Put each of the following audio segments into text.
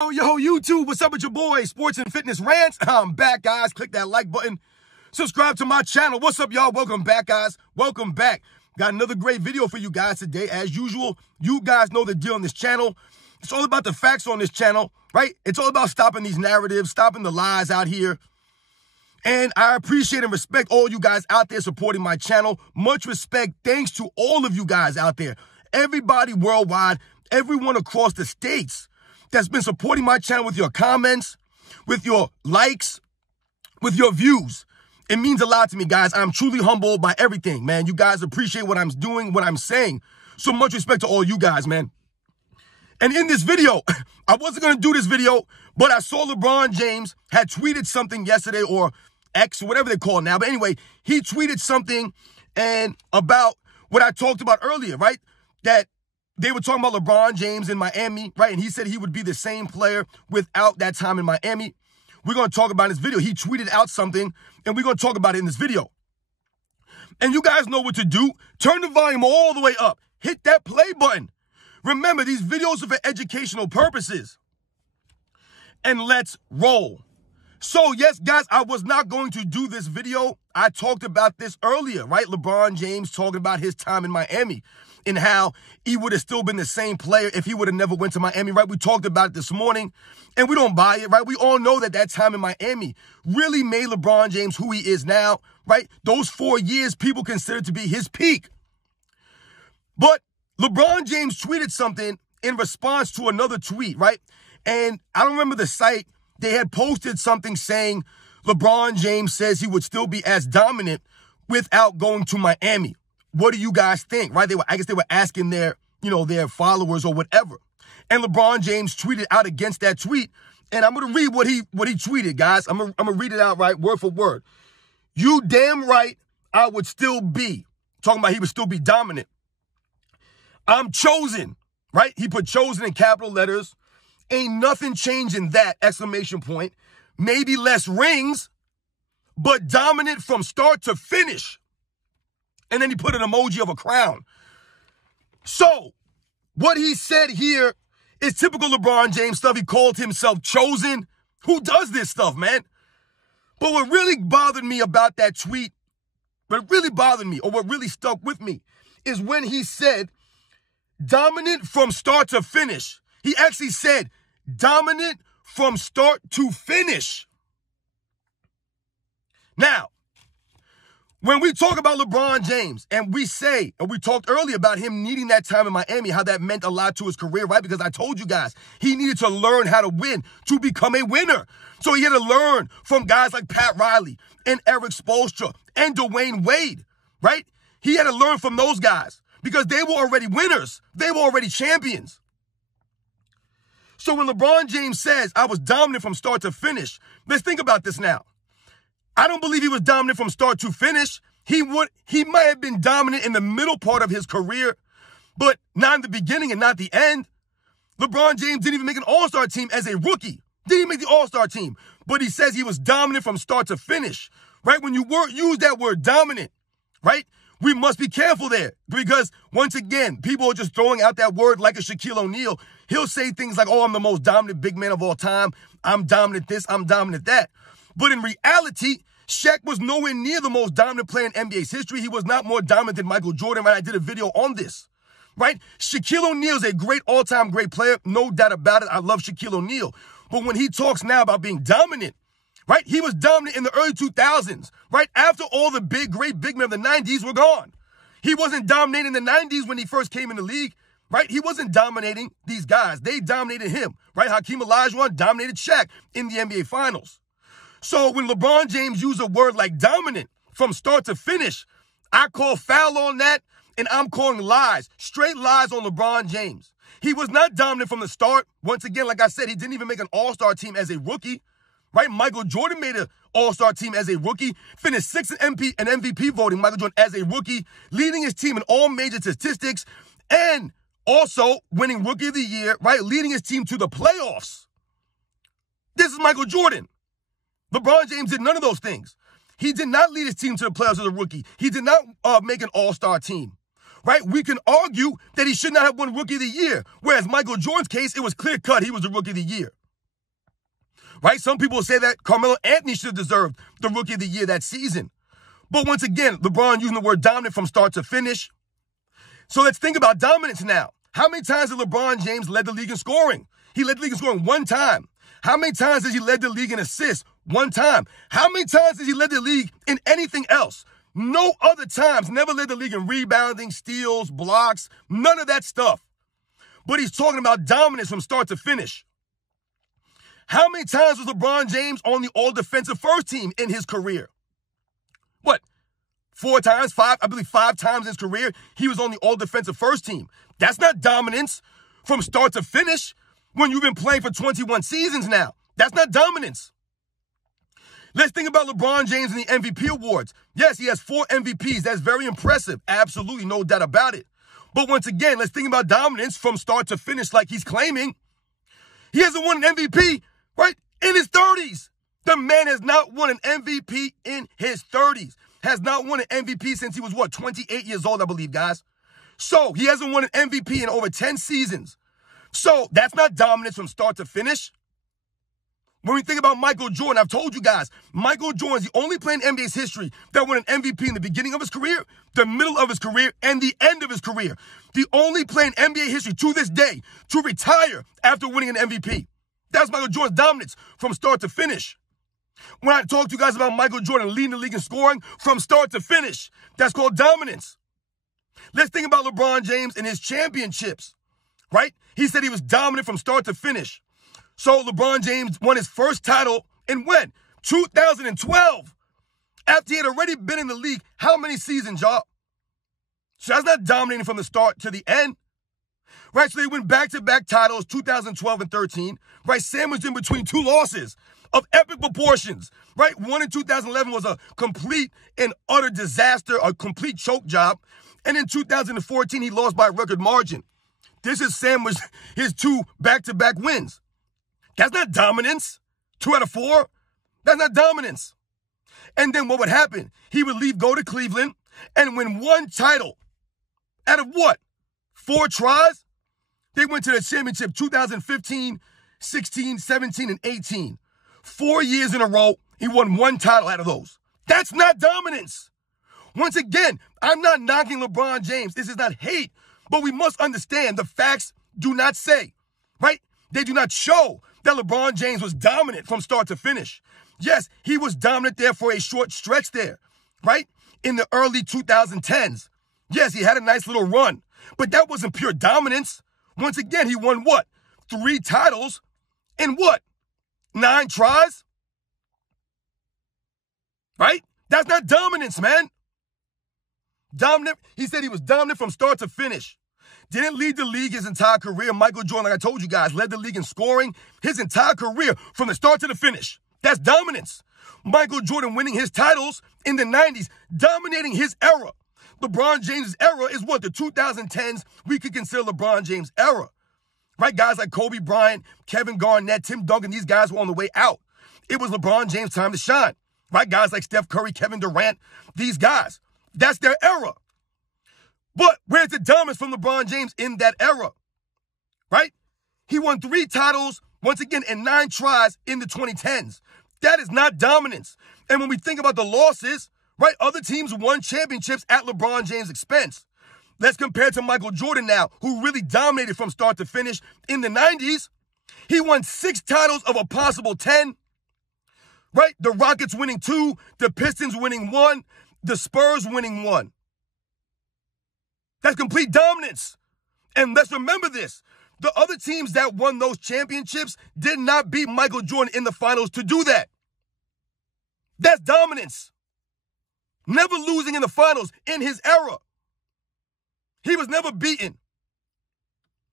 Yo, YouTube, what's up with your boy, Sports and Fitness Rants? I'm back, guys. Click that like button. Subscribe to my channel. What's up, y'all? Welcome back, guys. Welcome back. Got another great video for you guys today. As usual, you guys know the deal on this channel. It's all about the facts on this channel, right? It's all about stopping these narratives, stopping the lies out here. And I appreciate and respect all you guys out there supporting my channel. Much respect. Thanks to all of you guys out there. Everybody worldwide, everyone across the states that's been supporting my channel with your comments, with your likes, with your views. It means a lot to me, guys. I'm truly humbled by everything, man. You guys appreciate what I'm doing, what I'm saying. So much respect to all you guys, man. And in this video, I wasn't going to do this video, but I saw Lebron James had tweeted something yesterday, or X, or whatever they call it now. But anyway, he tweeted something and about what I talked about earlier, right? That they were talking about LeBron James in Miami, right? And he said he would be the same player without that time in Miami. We're going to talk about in this video. He tweeted out something, and we're going to talk about it in this video. And you guys know what to do. Turn the volume all the way up. Hit that play button. Remember, these videos are for educational purposes. And let's roll. So, yes, guys, I was not going to do this video. I talked about this earlier, right? LeBron James talking about his time in Miami and how he would have still been the same player if he would have never went to Miami, right? We talked about it this morning, and we don't buy it, right? We all know that that time in Miami really made LeBron James who he is now, right? Those 4 years people consider to be his peak. But LeBron James tweeted something in response to another tweet, right? And I don't remember the site. They had posted something saying LeBron James says he would still be as dominant without going to Miami. What do you guys think, right? I guess they were asking their followers or whatever. And LeBron James tweeted out against that tweet. And I'm going to read what he tweeted, guys. I'm going to read it out, right, word for word. You damn right I would still be. Talking about he would still be dominant. I'm chosen, right? He put chosen in capital letters. Ain't nothing changing that, exclamation point. Maybe less rings, but dominant from start to finish. And then he put an emoji of a crown. So, what he said here is typical LeBron James stuff. He called himself chosen. Who does this stuff, man? But what really bothered me about that tweet, what really stuck with me, is when he said dominant from start to finish. He actually said dominant from start to finish. Now, when we talk about LeBron James and we talked earlier about him needing that time in Miami, how that meant a lot to his career, right? Because I told you guys, he needed to learn how to win to become a winner. So he had to learn from guys like Pat Riley and Eric Spoelstra and Dwayne Wade, right? He had to learn from those guys because they were already winners. They were already champions. So when LeBron James says, I was dominant from start to finish, let's think about this now. I don't believe he was dominant from start to finish. He might have been dominant in the middle part of his career, but not in the beginning and not the end. LeBron James didn't even make an all-star team as a rookie. Didn't even make the all-star team. But he says he was dominant from start to finish, right? When you use that word dominant, right? We must be careful there because, once again, people are just throwing out that word like a Shaquille O'Neal. He'll say things like, oh, I'm the most dominant big man of all time. I'm dominant this, I'm dominant that. But in reality, Shaq was nowhere near the most dominant player in NBA's history. He was not more dominant than Michael Jordan, right? I did a video on this, right? Shaquille O'Neal is a great all-time great player. No doubt about it. I love Shaquille O'Neal. But when he talks now about being dominant, right? He was dominant in the early 2000s, right? After all the great big men of the 90s were gone. He wasn't dominating in the 90s when he first came in the league, right? He wasn't dominating these guys. They dominated him, right? Hakeem Olajuwon dominated Shaq in the NBA Finals. So when LeBron James used a word like dominant from start to finish, I call foul on that, and I'm calling lies, straight lies on LeBron James. He was not dominant from the start. Once again, like I said, he didn't even make an all-star team as a rookie. Right? Michael Jordan made an all-star team as a rookie, finished 6th in MVP voting, Michael Jordan, as a rookie, leading his team in all major statistics, and also winning Rookie of the Year, right? Leading his team to the playoffs. This is Michael Jordan. LeBron James did none of those things. He did not lead his team to the playoffs as a rookie. He did not make an all-star team. right? We can argue that he should not have won Rookie of the Year, whereas Michael Jordan's case, it was clear-cut he was the Rookie of the Year, right? Some people say that Carmelo Anthony should have deserved the Rookie of the Year that season. But once again, LeBron using the word dominant from start to finish. So let's think about dominance now. How many times has LeBron James led the league in scoring? He led the league in scoring one time. How many times has he led the league in assists? One time. How many times has he led the league in anything else? No other times. Never led the league in rebounding, steals, blocks, none of that stuff. But he's talking about dominance from start to finish. How many times was LeBron James on the all-defensive first team in his career? What? 4 times? 5? I believe 5 times in his career, he was on the all-defensive first team. That's not dominance from start to finish when you've been playing for 21 seasons now. That's not dominance. Let's think about LeBron James and the MVP awards. Yes, he has 4 MVPs. That's very impressive. Absolutely, no doubt about it. But once again, let's think about dominance from start to finish like he's claiming. He hasn't won an MVP, right, in his 30s. The man has not won an MVP in his 30s. Has not won an MVP since he was, 28 years old, I believe, guys. So he hasn't won an MVP in over 10 seasons. So that's not dominance from start to finish. When we think about Michael Jordan, I've told you guys, Michael Jordan is the only player in NBA's history that won an MVP in the beginning of his career, the middle of his career, and the end of his career. The only player in NBA history to this day to retire after winning an MVP. That's Michael Jordan's dominance from start to finish. When I talk to you guys about Michael Jordan leading the league in scoring from start to finish, that's called dominance. Let's think about LeBron James and his championships, right? He said he was dominant from start to finish. So LeBron James won his first title in when? 2012. After he had already been in the league, how many seasons, y'all? So that's not dominating from the start to the end. Right, so they win back-to-back titles, 2012 and 13, right, sandwiched in between 2 losses of epic proportions, right? One in 2011 was a complete and utter disaster, a complete choke job. And in 2014, he lost by a record margin. This is sandwiched his 2 back-to-back wins. That's not dominance. 2 out of 4. That's not dominance. And then what would happen? He would leave, go to Cleveland, and win 1 title out of what? 4 tries? They went to the championship 2015, 16, 17, and 18. 4 years in a row, he won 1 title out of those. That's not dominance. Once again, I'm not knocking LeBron James. This is not hate, but we must understand the facts do not say, right? They do not show that LeBron James was dominant from start to finish. Yes, he was dominant there for a short stretch there, right? In the early 2010s. Yes, he had a nice little run, but that wasn't pure dominance. Once again, he won what? 3 titles in what? 9 tries? Right? That's not dominance, man. Dominant, he said he was dominant from start to finish. Didn't lead the league his entire career. Michael Jordan, like I told you guys, led the league in scoring his entire career from the start to the finish. That's dominance. Michael Jordan winning his titles in the 90s, dominating his era. LeBron James' era is what? The 2010s, we could consider LeBron James' era. Right? Guys like Kobe Bryant, Kevin Garnett, Tim Duncan, these guys were on the way out. It was LeBron James' time to shine. Right? Guys like Steph Curry, Kevin Durant, these guys. That's their era. But where's the dominance from LeBron James in that era? Right? He won 3 titles, once again, in 9 tries in the 2010s. That is not dominance. And when we think about the losses, right, other teams won championships at LeBron James' expense. Let's compare to Michael Jordan now, who really dominated from start to finish in the 90s. He won 6 titles of a possible 10. Right? The Rockets winning 2, the Pistons winning 1, the Spurs winning 1. That's complete dominance. And let's remember this. The other teams that won those championships did not beat Michael Jordan in the finals to do that. That's dominance. Never losing in the finals in his era. He was never beaten.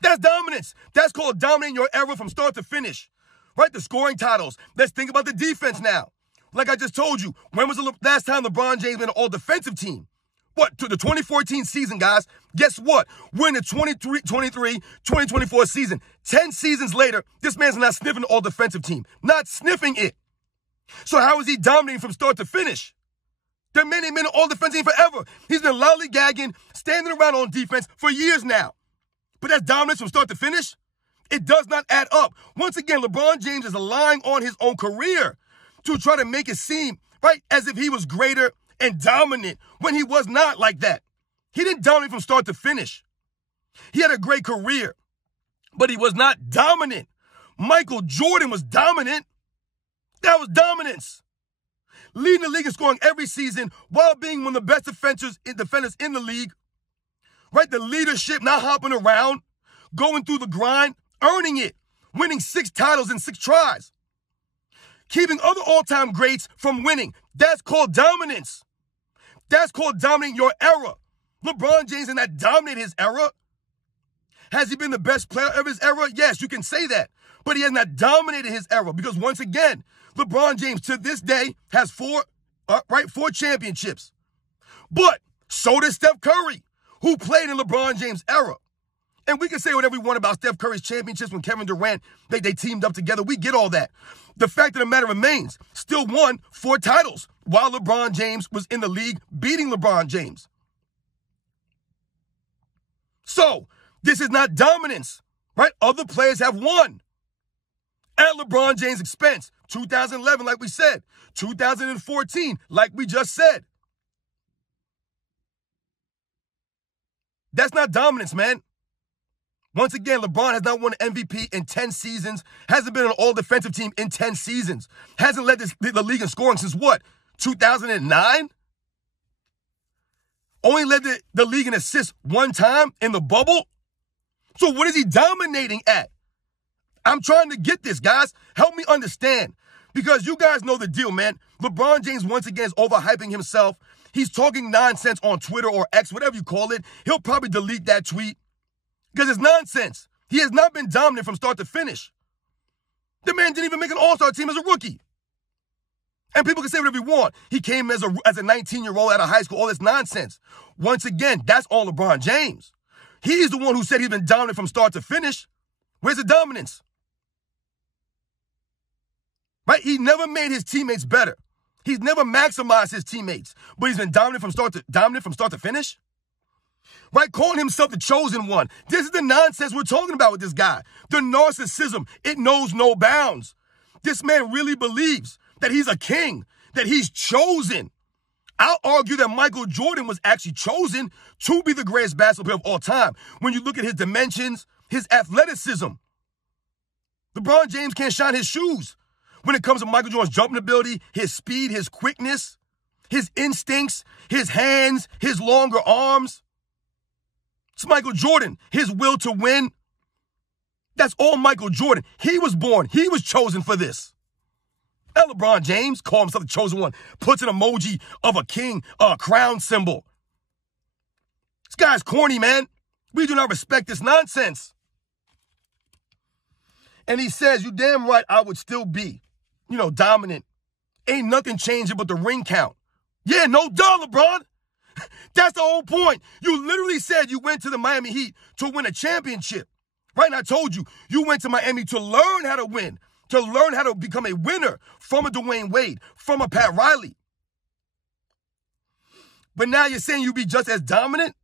That's dominance. That's called dominating your era from start to finish. Right? The scoring titles. Let's think about the defense now. Like I just told you, when was the last time LeBron James made an all-defensive team? What? To the 2014 season, guys. Guess what? We're in the 2023-2024 season. 10 seasons later, this man's not sniffing the all-defensive team. Not sniffing it. So how is he dominating from start to finish? The man ain't been an all-defensive team forever. He's been lollygagging, standing around on defense for years now. But that's dominance from start to finish? It does not add up. Once again, LeBron James is relying on his own career to try to make it seem, right, as if he was greater and dominant when he was not like that. He didn't dominate from start to finish. He had a great career, but he was not dominant. Michael Jordan was dominant. That was dominance. Leading the league in scoring every season while being one of the best defenders in the league. Right? The leadership, not hopping around, going through the grind, earning it, winning 6 titles in 6 tries. Keeping other all-time greats from winning. That's called dominance. That's called dominating your era. LeBron James has not dominated his era. Has he been the best player of his era? Yes, you can say that. But he has not dominated his era because, once again, LeBron James to this day has 4 championships. But so does Steph Curry, who played in LeBron James' era. And we can say whatever we want about Steph Curry's championships when Kevin Durant, they teamed up together. We get all that. The fact of the matter remains, still won 4 titles while LeBron James was in the league, beating LeBron James. So, this is not dominance, right? Other players have won at LeBron James' expense. 2011, like we said. 2014, like we just said. That's not dominance, man. Once again, LeBron has not won an MVP in 10 seasons, hasn't been on an all-defensive team in 10 seasons, hasn't led the league in scoring since what, 2009? Only led the league in assists 1 time in the bubble? So what is he dominating at? I'm trying to get this, guys. Help me understand. Because you guys know the deal, man. LeBron James, once again, is overhyping himself. He's talking nonsense on Twitter or X, whatever you call it. He'll probably delete that tweet because it's nonsense. He has not been dominant from start to finish. The man didn't even make an all-star team as a rookie. And people can say whatever you want. He came as a 19-year-old out of high school, all this nonsense. Once again, that's all LeBron James. He's the one who said he's been dominant from start to finish. Where's the dominance? Right? He never made his teammates better. He's never maximized his teammates, but he's been dominant from start to finish. Right? Calling himself the chosen one. This is the nonsense we're talking about with this guy. The narcissism, it knows no bounds. This man really believes that he's a king, that he's chosen. I'll argue that Michael Jordan was actually chosen to be the greatest basketball player of all time. When you look at his dimensions, his athleticism, LeBron James can't shine his shoes. When it comes to Michael Jordan's jumping ability, his speed, his quickness, his instincts, his hands, his longer arms. It's Michael Jordan, his will to win. That's all Michael Jordan. He was born. He was chosen for this. Now LeBron James, call himself the chosen one, puts an emoji of a king, a crown symbol. This guy's corny, man. We do not respect this nonsense. And he says, you damn right I would still be, dominant. Ain't nothing changing but the ring count. Yeah, no duh, LeBron. That's the whole point. You literally said you went to the Miami Heat to win a championship. Right? And I told you, you went to Miami to learn how to win, to learn how to become a winner from a Dwayne Wade, from a Pat Riley. But now you're saying you'd be just as dominant?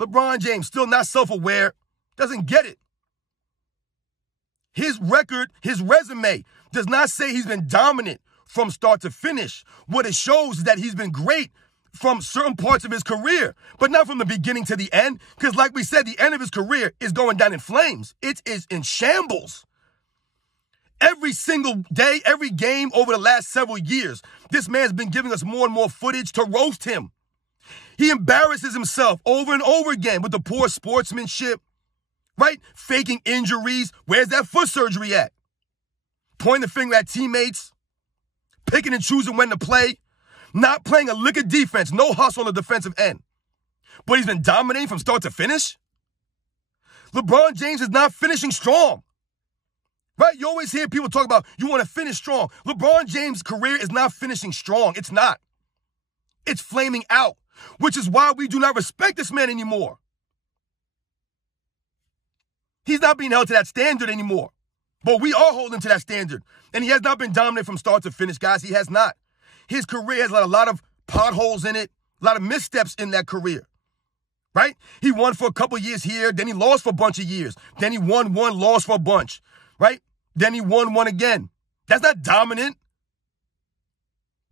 LeBron James, still not self-aware, doesn't get it. His record, his resume does not say he's been dominant from start to finish. What it shows is that he's been great from certain parts of his career, but not from the beginning to the end. Because like we said, the end of his career is going down in flames. It is in shambles. Every single day, every game over the last several years, this man's been giving us more and more footage to roast him. He embarrasses himself over and over again with the poor sportsmanship, right? Faking injuries. Where's that foot surgery at? Pointing the finger at teammates, picking and choosing when to play, not playing a lick of defense, no hustle on the defensive end. But he's been dominating from start to finish. LeBron James is not finishing strong. Right? You always hear people talk about you want to finish strong. LeBron James' career is not finishing strong. It's not. It's flaming out, which is why we do not respect this man anymore. He's not being held to that standard anymore. But we are holding to that standard. And he has not been dominant from start to finish, guys. He has not. His career has had a lot of potholes in it, a lot of missteps in that career. right? He won for a couple years here, then he lost for a bunch of years. Then he won one, lost for a bunch, right? Then he won one again. That's not dominant.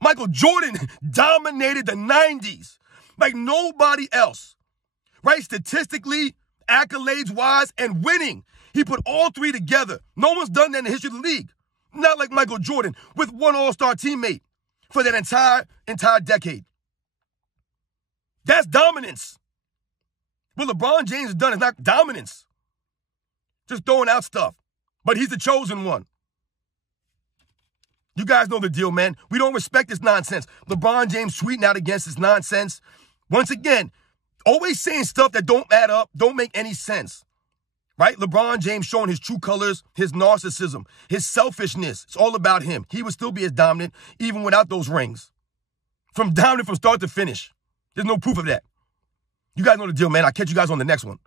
Michael Jordan dominated the 90s like nobody else, right? Statistically, accolades-wise, and winning. He put all three together. No one's done that in the history of the league. Not like Michael Jordan with one all-star teammate for that entire decade. That's dominance. What LeBron James has done is not dominance. Just throwing out stuff. But he's the chosen one. You guys know the deal, man. We don't respect this nonsense. LeBron James tweeting out against this nonsense. Once again, always saying stuff that don't add up, don't make any sense. Right? LeBron James showing his true colors, his narcissism, his selfishness. It's all about him. He would still be as dominant even without those rings. Dominant from start to finish. There's no proof of that. You guys know the deal, man. I'll catch you guys on the next one.